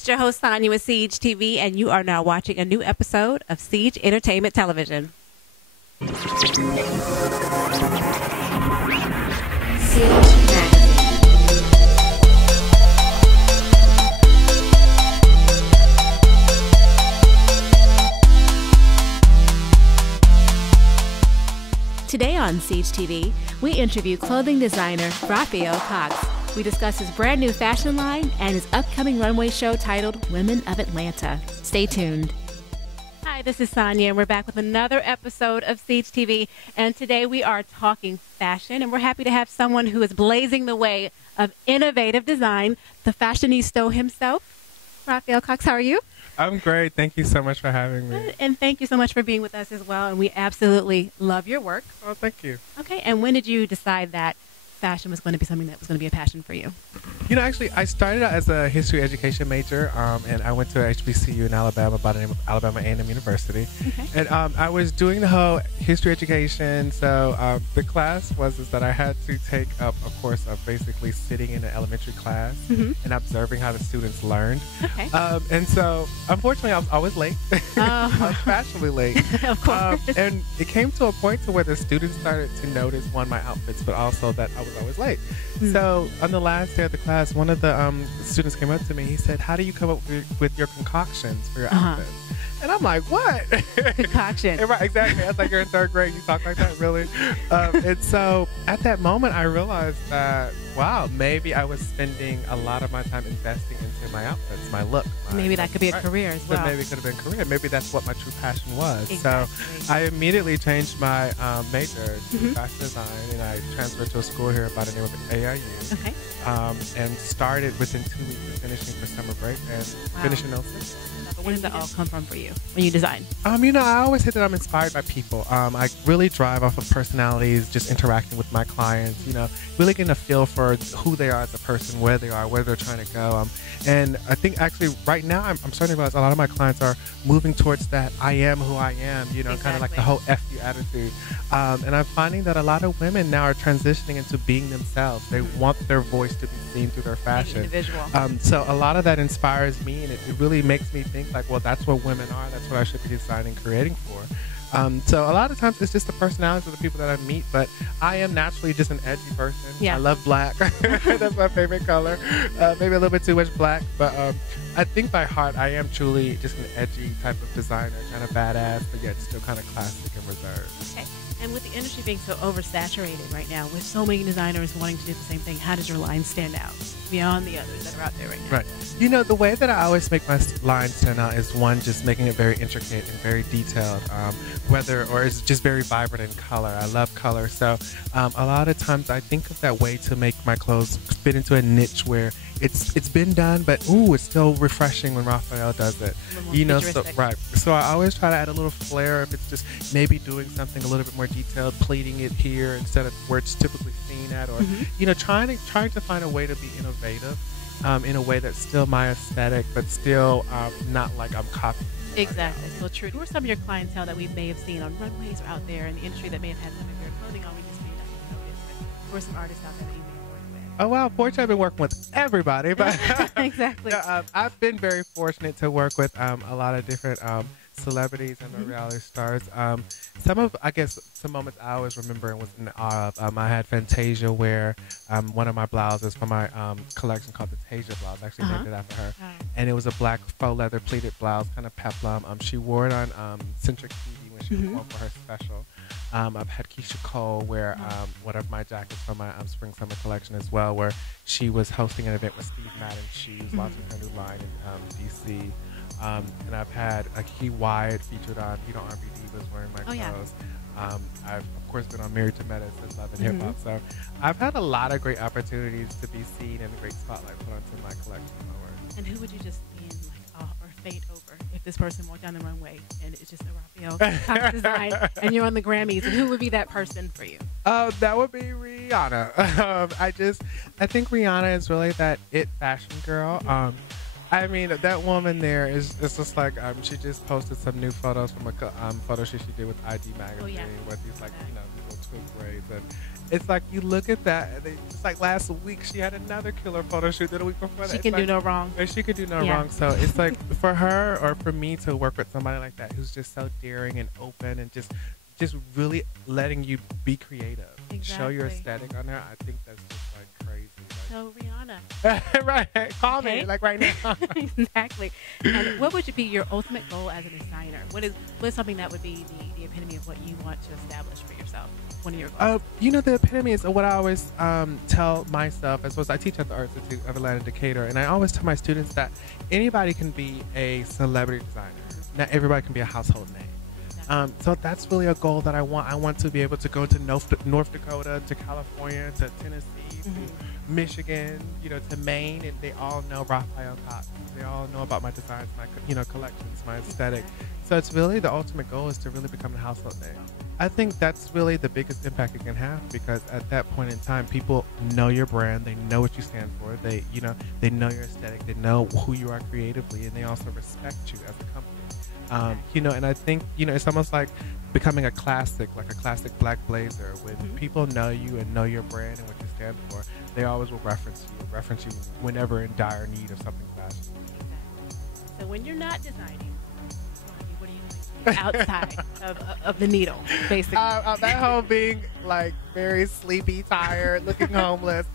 It's your host, Sonia with Siege TV, and you are now watching a new episode of Siege Entertainment Television. Today on Siege TV, we interview clothing designer Rafael Cox. We discuss his brand new fashion line and his upcoming runway show titled Women of Atlanta. Stay tuned. Hi, this is Sonia, and we're back with another episode of Siege TV. And today we are talking fashion, and we're happy to have someone who is blazing the way of innovative design, the fashionista himself. Rafael Cox, how are you? I'm great. Thank you so much for having me. And thank you so much for being with us as well. And we absolutely love your work. Oh, thank you. Okay, and when did you decide that fashion was going to be something that was going to be a passion for you? You know, actually, I started out as a history education major, and I went to HBCU in Alabama by the name of Alabama A&M University. Okay. And I was doing the whole history education, so the class was that I had to take up a course of basically sitting in an elementary class and observing how the students learned. Okay. And so, unfortunately, I was always late. I was fashionably late. Of course. And it came to a point to where the students started to notice, one, my outfits, but also that I was always late. So on the last day of the class, one of the students came up to me. He said, "How do you come up with your concoctions for your outfits?" And I'm like, "What?" Concoction. Right, exactly. I was like, "You're in third grade. You talk like that, really?" And so at that moment, I realized that, wow, maybe I was spending a lot of my time investing into my outfits, my look. Maybe that could be a career as well. But maybe it could have been a career. Maybe that's what my true passion was. Exactly. So I immediately changed my major to fashion design, and I transferred to a school here by the name of AIU. Okay. And started within 2 weeks of finishing for summer break and finishing 06. But where does that all come from for you when you design? You know, I always say that I'm inspired by people. I really drive off of personalities, just interacting with my clients, you know, really getting a feel for who they are as a person, where they are, where they're trying to go. And I think actually right now I'm starting to realize a lot of my clients are moving towards that I am who I am, you know, kind of like the whole F you attitude. And I'm finding that a lot of women now are transitioning into being themselves. They want their voice to be seen through their fashion. Individual. So a lot of that inspires me, and it really makes me think like, well, that's what women are. That's what I should be designing, creating for. So a lot of times it's just the personalities of the people that I meet, but I am naturally just an edgy person. Yeah. I love black. That's my favorite color. Maybe a little bit too much black, but I think by heart I am truly just an edgy type of designer, kind of badass, but yet still kind of classic and reserved. Okay. And with the industry being so oversaturated right now, with so many designers wanting to do the same thing, how does your line stand out beyond the others that are out there right now? Right. You know, the way that I always make my lines stand out is, one, just making it very intricate and very detailed, or it's just very vibrant in color. I love color. So a lot of times I think of that way to make my clothes fit into a niche where it's been done, but ooh, it's still refreshing when Rafael does it. You know, so right. So I always try to add a little flair. If it's just maybe doing something a little bit more detailed, pleating it here instead of where it's typically seen at, or you know, trying to find a way to be innovative in a way that's still my aesthetic, but still not like I'm copying. Exactly. So true. Who are some of your clientele that we may have seen on runways or out there in the industry that may have had some of your clothing on? We just may not have noticed, but who are some artists out there that you may have worked with? Oh, wow. Fortunately, I've been working with everybody. But Exactly. I've been very fortunate to work with a lot of different celebrities and the reality stars. Some moments I always remember was in awe of. I had Fantasia wear one of my blouses from my collection called the Tasia blouse. I actually named it after her. And it was a black faux leather pleated blouse, kind of peplum. She wore it on Centric TV when she performed for her special. I've had Keisha Cole wear one of my jackets from my spring summer collection as well, where she was hosting an event with Steve Madden. She was launching her new line in DC. And I've had Key Wyatt featured on R&B Divas wearing my clothes. I've of course been on Married to Medicine, Love and Hip Hop. So I've had a lot of great opportunities to be seen and a great spotlight put onto my collection of my work. And who would you just be like, or faint over if this person walked down the runway and it's just a Rafael Cox design and you're on the Grammys? And who would be that person for you? That would be Rihanna. I think Rihanna is really that it fashion girl. I mean, that woman there is just like, she just posted some new photos from a photo shoot she did with ID Magazine with these, like, you know, these little twig braids. And it's like you look at that, and it's like last week she had another killer photo shoot. Then a week before that, She can do no wrong. and she could do no wrong. So it's like for her or for me to work with somebody like that who's just so daring and open and just really letting you be creative, show your aesthetic on there. I think that's just like crazy. So Rihanna, right? Call me like right now. Exactly. And what would be your ultimate goal as a designer? What is something that would be the epitome of what you want to establish for yourself? One of your goals. You know, the epitome is what I always tell myself, as well as I teach at the Art Institute of Atlanta Decatur, and I always tell my students that anybody can be a celebrity designer. Not everybody can be a household name. So that's really a goal that I want. I want to be able to go to North Dakota, to California, to Tennessee, to Michigan, to Maine, and they all know Rafael Cox. They all know about my designs, my collections, my aesthetic. So it's really the ultimate goal is to really become a household name. I think that's really the biggest impact it can have, because at that point in time, people know your brand, they know what you stand for, they know your aesthetic, they know who you are creatively, and they also respect you as a company. And I think, it's almost like becoming a classic, like a classic black blazer. When people know you and know your brand and what you stand for, they always will reference you whenever in dire need of something fashion. Exactly. So when you're not designing, what are you doing outside of the needle, basically? That whole being like very sleepy, tired, looking homeless.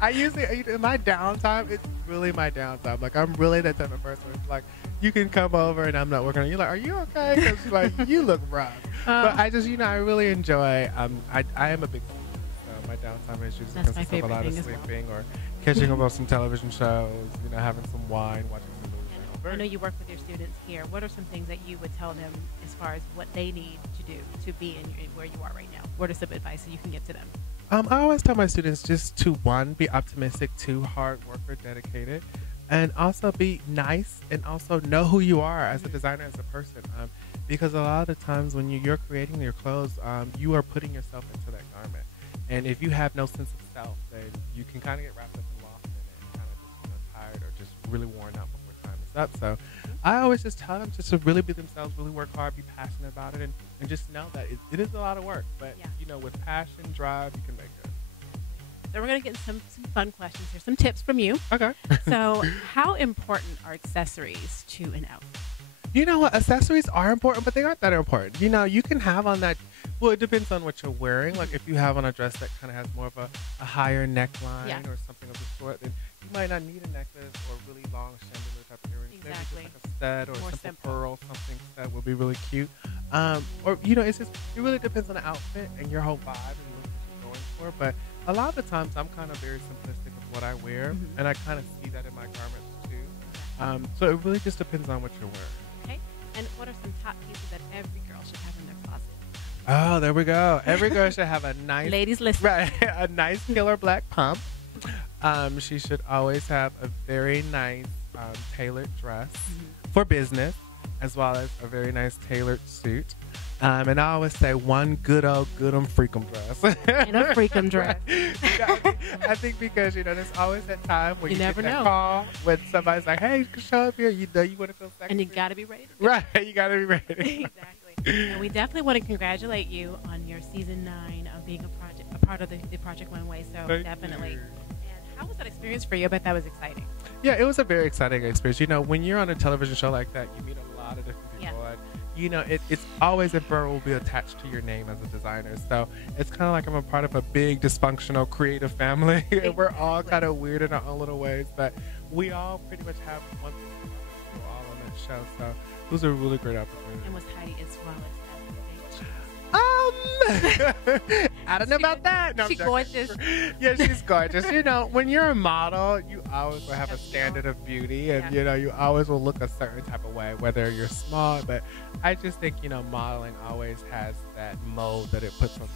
I usually, in my downtime, it's really my downtime. Like, I'm really that type of person. It's like, you can come over and I'm not working on you. You're like, are you okay? Because like, you look rough. But I just, I really enjoy, I am a big fan. So my downtime is usually consists of a lot of sleeping or catching up on some television shows, having some wine, watching some movies. I know you work with your students here. What are some things that you would tell them as far as what they need to do to be in where you are right now? What are some advice that you can give to them? I always tell my students just to, one, be optimistic, two, hard worker, dedicated, and also be nice, and also know who you are as a designer, as a person. Because a lot of the times when you're creating your clothes, you are putting yourself into that garment. And if you have no sense of self, then you can kind of get wrapped up and lost in it and kind of just tired or just really worn out before time is up. So I always just tell them just to really be themselves, really work hard, be passionate about it, and just know that it is a lot of work. But, with passion, drive, you can make it. So we're going to get some fun questions here, some tips from you. Okay. So how important are accessories to an outfit? You know what? Accessories are important, but they aren't that important. You can have on that, well, it depends on what you're wearing. Like if you have on a dress that kind of has more of a higher neckline or something of the sort, then you might not need a necklace or really long chandelier type of earrings. Exactly. Maybe just like a stud or More a simple simple. pearl, something that would be really cute. Or, it really depends on the outfit and your whole vibe and look that you're going for. But a lot of the times I'm kind of very simplistic with what I wear, and I kind of see that in my garments too. So it really just depends on what you're wearing. Okay. And what are some top pieces that every girl should have in their closet? Oh, there we go. Every girl should have a nice, Ladies, listen. right, a nice killer black pump. She should always have a very nice tailored dress for business, as well as a very nice tailored suit. And I always say one good freakum dress. And a freakum dress. I think because, there's always that time where You you never get that know. call when somebody's like, hey, show up here. You know you want to feel sexy. And you got to be ready to go. Right, you got to be ready. Exactly. And we definitely want to congratulate you on your season 9 of being a part of the Project Runway. So Thank definitely. you. And how was that experience for you? I bet that was exciting. Yeah, it was a very exciting experience. When you're on a television show like that, you meet a lot of different people. Yeah. And, it's always will be attached to your name as a designer. So it's kind of like I'm a part of a big, dysfunctional, creative family. And we're all kind of weird in our own little ways. But we all pretty much have one thing in common. We're all on that show. So it was a really great opportunity. And was Heidi as flawless as the stage? I don't know about that. No, She's gorgeous. Yeah, she's gorgeous. When you're a model, you always will have a standard of beauty, and you always will look a certain type of way, whether you're small. But I just think modeling always has that mold that it puts on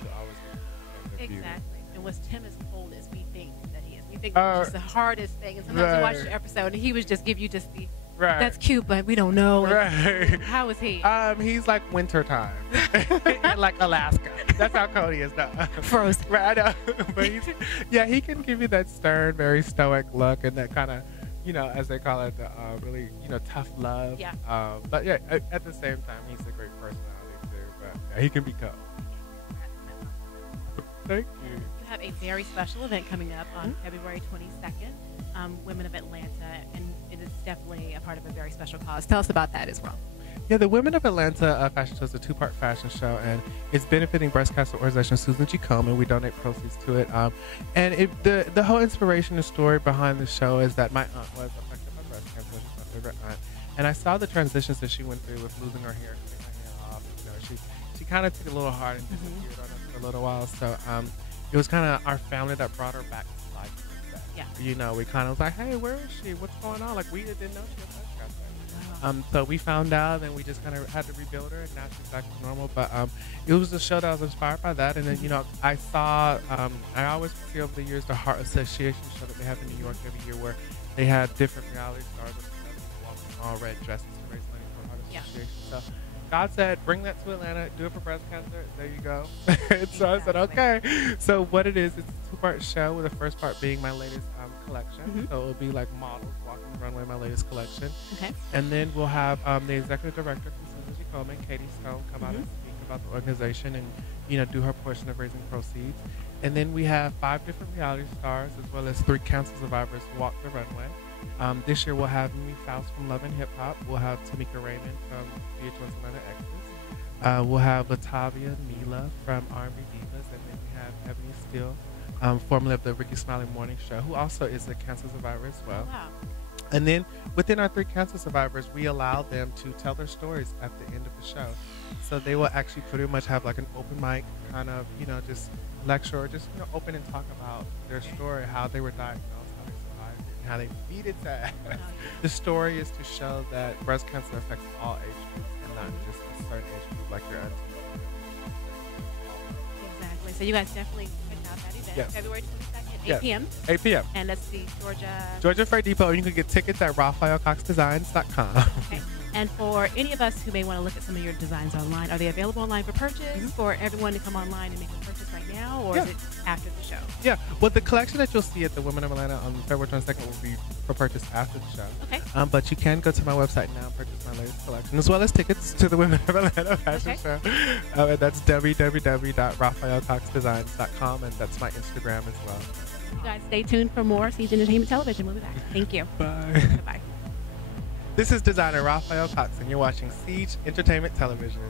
the always look a standard of beauty. Exactly. And was Tim as cold as we think that he is? We think it's the hardest thing. And sometimes you watch the episode, and he would just give you just the. Right. That's cute, but we don't know. Right. How is he? He's like winter time, in like Alaska. That's how cold he is now. Frozen. Right, I know. But he can give you that stern, very stoic look, and that kind of, as they call it, the really, tough love. Yeah. But yeah, at the same time, he's a great personality too. But yeah, he can be cold. Thank you. You have a very special event coming up on February 22nd, Women of Atlanta, and it is definitely a part of a very special cause. Tell us about that as well. Yeah, the Women of Atlanta fashion show is a two-part fashion show, and it's benefiting breast cancer organization Susan G. Komen, and we donate proceeds to it. And the whole inspiration and story behind the show is that my aunt was affected by breast cancer, which is my favorite aunt, and I saw the transitions that she went through with losing her hair, cutting her hair off. You know, she kind of took it a little hard and disappeared on us for a little while. So it was kind of our family that brought her back to life. Yeah. You know, we kind of was like, hey, where is she? What's going on? Like, we didn't know she had breast cancer. So we found out, and we just kind of had to rebuild her, and now she's back to normal. But it was a show that I was inspired by that. And then, you know, I saw, I always see over the years the Heart Association show that they have in New York every year, where they had different reality stars walking all red dresses to raise money for Heart Association. So God said, bring that to Atlanta, do it for breast cancer. There you go. And so I said, okay. So what it is, it's a two-part show, with the first part being my latest collection. So it'll be like models walking the runway, my latest collection. Okay. And then we'll have the executive director from Susan G. Komen, Katie Stone, come out and speak about the organization and, you know, do her portion of raising proceeds. And then we have 5 different reality stars, as well as 3 cancer survivors walk the runway. This year we'll have Mimi Faust from Love and Hip Hop. We'll have Tamika Raymond from VH1's Atlanta Extras. We'll have Latavia Mila from R&B Divas, and then we have Ebony Steele, formerly of the Ricky Smiley Morning Show, who also is a cancer survivor as well. Wow. And then within our 3 cancer survivors, we allow them to tell their stories at the end of the show. So they will actually pretty much have like an open mic kind of, you know, just lecture, or just, you know, open and talk about their story, how they were diagnosed, how they survived it, and how they beat it to. The story is to show that breast cancer affects all age groups and not just a certain age group like your auntie. Exactly. So you guys definitely check out that event, Yes. February 22nd, 8 Yes. p.m. 8 p.m. And that's the Georgia Freight Depot. You can get tickets at RafaelCoxDesigns.com. Okay. And for any of us who may want to look at some of your designs online, are they available online for purchase for everyone to come online and make a purchase right now, or is it after the show? Yeah, well, the collection that you'll see at the Women of Atlanta on February 22nd will be for purchase after the show. Okay. But you can go to my website now and purchase my latest collection, as well as tickets to the Women of Atlanta fashion show. And that's www.RafaelCoxDesigns.com, and that's my Instagram as well. You guys stay tuned for more Siege Entertainment Television. We'll be back. Thank you. Bye. Bye-bye. This is designer Rafael Cox, and you're watching Siege Entertainment Television.